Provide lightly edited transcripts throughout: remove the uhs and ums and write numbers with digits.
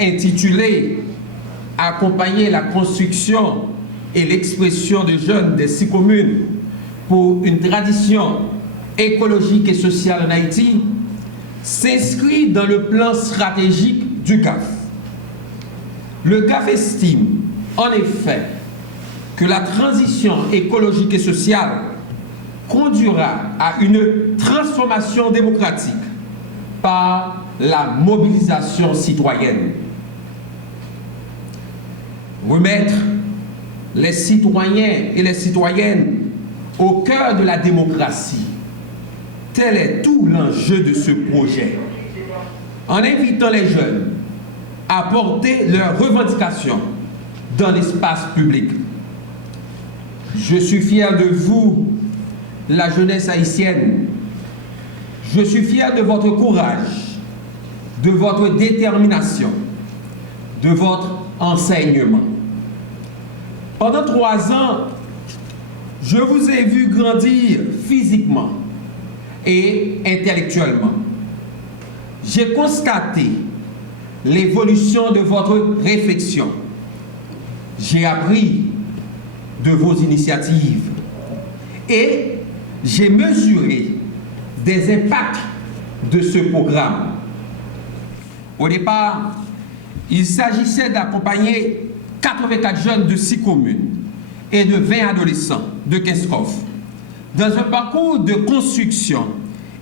intitulé « Accompagner la construction et l'expression de jeunes des 6 communes pour une tradition écologique et sociale en Haïti » s'inscrit dans le plan stratégique du GAF. Le GAF estime, en effet, que la transition écologique et sociale conduira à une transformation démocratique par la mobilisation citoyenne. Remettre les citoyens et les citoyennes au cœur de la démocratie, tel est tout l'enjeu de ce projet, en invitant les jeunes à porter leurs revendications dans l'espace public. Je suis fier de vous, la jeunesse haïtienne. Je suis fier de votre courage, de votre détermination, de votre enseignement. Pendant 3 ans, je vous ai vu grandir physiquement et intellectuellement. J'ai constaté l'évolution de votre réflexion. J'ai appris de vos initiatives et j'ai mesuré des impacts de ce programme. Au départ, il s'agissait d'accompagner 84 jeunes de 6 communes et de 20 adolescents de Kinskov dans un parcours de construction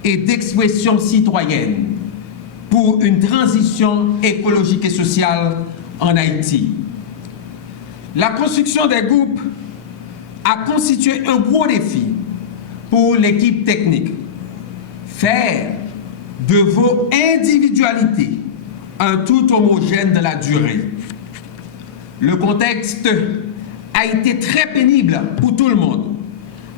et d'expression citoyenne pour une transition écologique et sociale en Haïti. La construction des groupes a constitué un gros défi pour l'équipe technique. Faire de vos individualités un tout homogène de la durée. Le contexte a été très pénible pour tout le monde,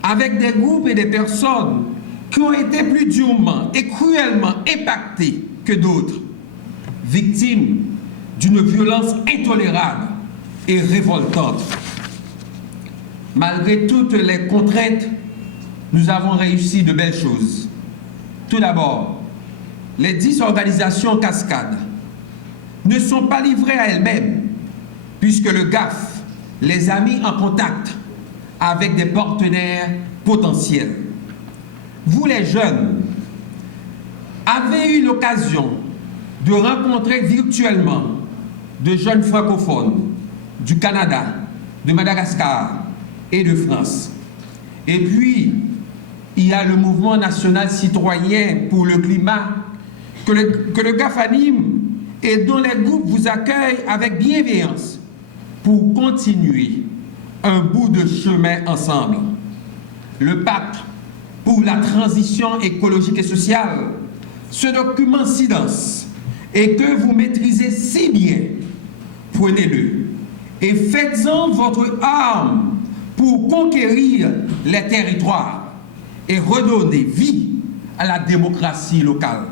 avec des groupes et des personnes qui ont été plus durement et cruellement impactés que d'autres, victimes d'une violence intolérable et révoltante. Malgré toutes les contraintes, nous avons réussi de belles choses. Tout d'abord, les 10 organisations cascades ne sont pas livrées à elles-mêmes, puisque le GAF les a mis en contact avec des partenaires potentiels. Vous les jeunes avez eu l'occasion de rencontrer virtuellement de jeunes francophones du Canada, de Madagascar et de France. Et puis, il y a le mouvement national citoyen pour le climat que le GAF anime et dont les groupes vous accueillent avec bienveillance pour continuer un bout de chemin ensemble. Le pacte pour la transition écologique et sociale, ce document si dense et que vous maîtrisez si bien, prenez-le et faites-en votre arme pour conquérir les territoires et redonner vie à la démocratie locale.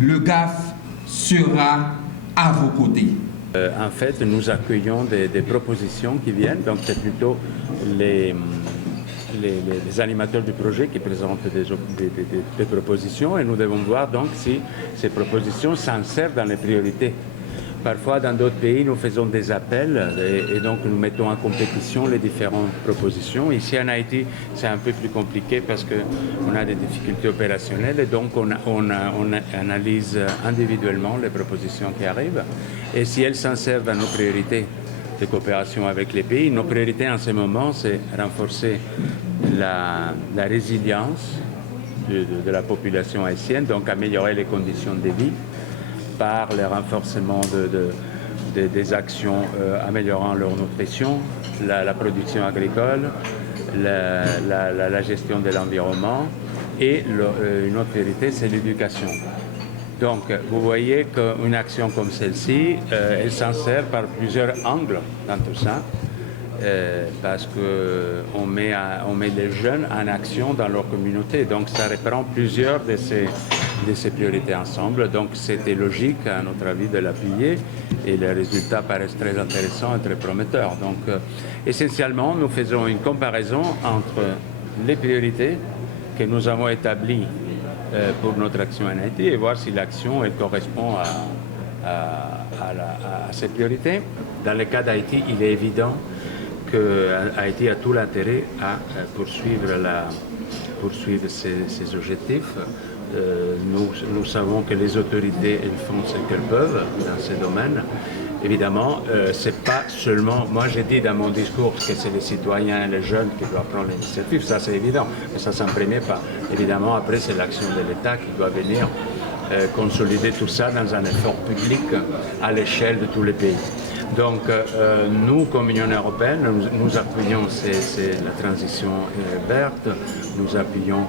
Le GAF sera à vos côtés. En fait, nous accueillons des propositions qui viennent, donc c'est plutôt les animateurs du projet qui présentent des propositions et nous devons voir donc si ces propositions s'insèrent dans les priorités. Parfois, dans d'autres pays, nous faisons des appels et donc nous mettons en compétition les différentes propositions. Ici, en Haïti, c'est un peu plus compliqué parce qu'on a des difficultés opérationnelles et donc on analyse individuellement les propositions qui arrivent. Et si elles s'insèrent dans nos priorités de coopération avec les pays, nos priorités en ce moment, c'est renforcer la résilience de la population haïtienne, donc améliorer les conditions de vie, par le renforcement des actions améliorant leur nutrition, la production agricole, la gestion de l'environnement et une autre priorité, c'est l'éducation. Donc, vous voyez qu'une action comme celle-ci, elle s'insère par plusieurs angles dans tout ça, parce qu'on met les jeunes en action dans leur communauté. Donc, ça reprend plusieurs de ces priorités ensemble. Donc, c'était logique, à notre avis, de l'appuyer et les résultats paraissent très intéressants et très prometteurs. Donc, essentiellement, nous faisons une comparaison entre les priorités que nous avons établies pour notre action en Haïti et voir si l'action correspond à ces priorités. Dans le cas d'Haïti, il est évident que Haïti a tout l'intérêt à poursuivre ses objectifs. Nous savons que les autorités elles font ce qu'elles peuvent dans ces domaines. Évidemment, c'est pas seulement, moi j'ai dit dans mon discours que c'est les citoyens, les jeunes qui doivent prendre l'initiative, ça c'est évident, mais ça ne s'imprimait pas. Évidemment, après c'est l'action de l'État qui doit venir consolider tout ça dans un effort public à l'échelle de tous les pays. Donc nous, comme Union européenne, nous appuyons la transition verte, nous appuyons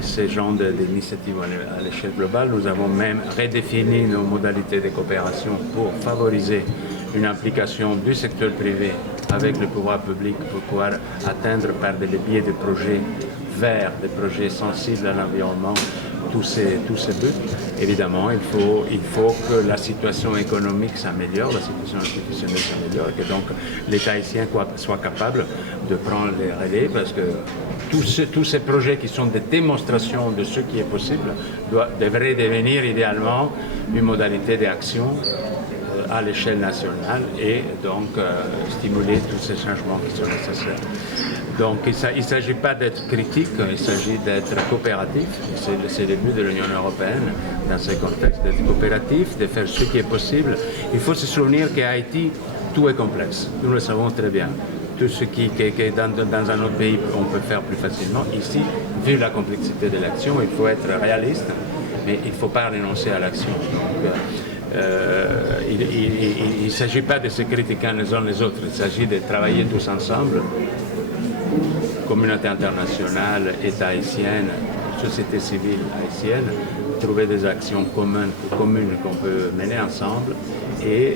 ces genres d'initiatives à l'échelle globale. Nous avons même redéfini nos modalités de coopération pour favoriser une implication du secteur privé avec le pouvoir public pour pouvoir atteindre par des biais de projets verts, des projets sensibles à l'environnement, tous ces buts. Évidemment, il faut que la situation économique s'améliore, la situation institutionnelle s'améliore, et que donc l'État haïtien soit capable de prendre les relais, parce que tous ces projets qui sont des démonstrations de ce qui est possible devraient devenir idéalement une modalité d'action à l'échelle nationale et donc stimuler tous ces changements qui sont nécessaires. Donc il ne s'agit pas d'être critique, il s'agit d'être coopératif. C'est le but de l'Union européenne dans ce contexte, d'être coopératif, de faire ce qui est possible. Il faut se souvenir qu'à Haïti, tout est complexe. Nous le savons très bien. Tout ce qui dans un autre pays, on peut faire plus facilement. Ici, vu la complexité de l'action, il faut être réaliste, mais il ne faut pas renoncer à l'action. Il ne s'agit pas de se critiquer les uns les autres, il s'agit de travailler tous ensemble, communauté internationale, État haïtien, société civile haïtienne, trouver des actions communes qu'on peut mener ensemble et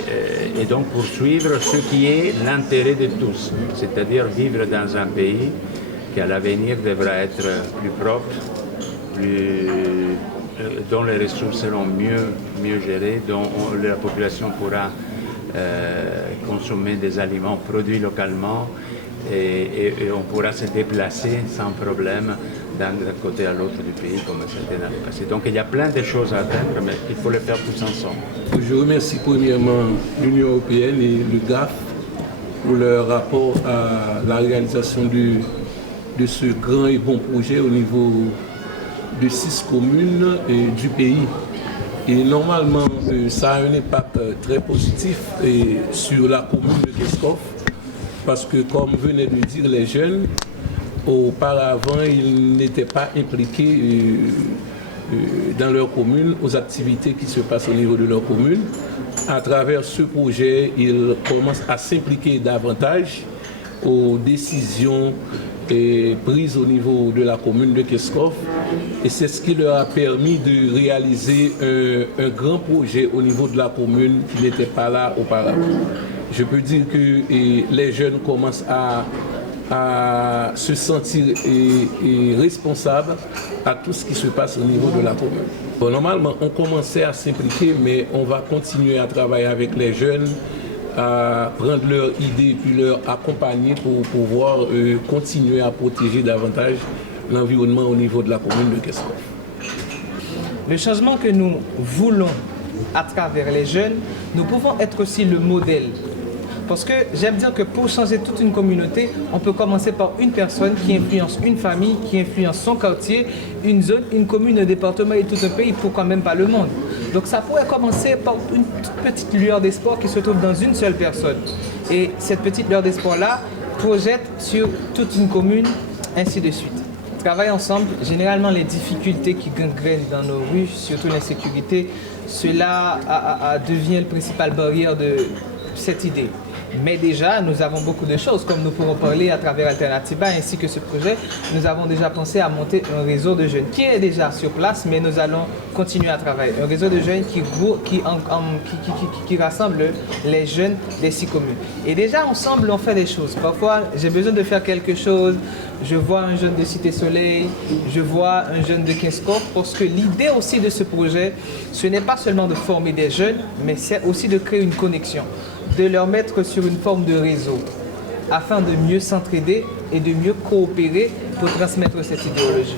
donc poursuivre ce qui est l'intérêt de tous, c'est-à-dire vivre dans un pays qui à l'avenir devra être plus propre, dont les ressources seront mieux gérées, dont la population pourra consommer des aliments produits localement et on pourra se déplacer sans problème d'un côté à l'autre du pays comme c'était dans le passé. Donc il y a plein de choses à atteindre, mais il faut les faire tous ensemble. Je remercie premièrement l'Union européenne et le GAF pour leur rapport à la réalisation de ce grand et bon projet au niveau de 6 communes du pays. Et normalement, ça a un impact très positif sur la commune de Keskov, parce que comme venaient de dire les jeunes, auparavant, ils n'étaient pas impliqués dans leur commune, aux activités qui se passent au niveau de leur commune. À travers ce projet, ils commencent à s'impliquer davantage aux décisions prises au niveau de la commune de Keskov. Et c'est ce qui leur a permis de réaliser un grand projet au niveau de la commune qui n'était pas là auparavant. Je peux dire que les jeunes commencent à se sentir responsables à tout ce qui se passe au niveau de la commune. Bon, normalement, on commençait à s'impliquer, mais on va continuer à travailler avec les jeunes, à prendre leurs idées puis leur accompagner pour pouvoir continuer à protéger davantage l'environnement au niveau de la commune de Keskov. Le changement que nous voulons à travers les jeunes, nous pouvons être aussi le modèle. Parce que j'aime dire que pour changer toute une communauté, on peut commencer par une personne qui influence une famille, qui influence son quartier, une zone, une commune, un département et tout un pays, pourquoi même pas le monde. Donc ça pourrait commencer par une toute petite lueur d'espoir qui se trouve dans une seule personne. Et cette petite lueur d'espoir-là projette sur toute une commune, ainsi de suite. Travailler ensemble, généralement les difficultés qui gangrènent dans nos rues, surtout l'insécurité, cela devient la principale barrière de cette idée. Mais déjà, nous avons beaucoup de choses, comme nous pourrons parler à travers Alternativa ainsi que ce projet. Nous avons déjà pensé à monter un réseau de jeunes qui est déjà sur place, mais nous allons continuer à travailler. Un réseau de jeunes qui rassemble les jeunes des 6 communes. Et déjà, ensemble, on fait des choses. Parfois, j'ai besoin de faire quelque chose. Je vois un jeune de Cité Soleil, je vois un jeune de Keskov, parce que l'idée aussi de ce projet, ce n'est pas seulement de former des jeunes, mais c'est aussi de créer une connexion, de leur mettre sur une forme de réseau, afin de mieux s'entraider et de mieux coopérer pour transmettre cette idéologie.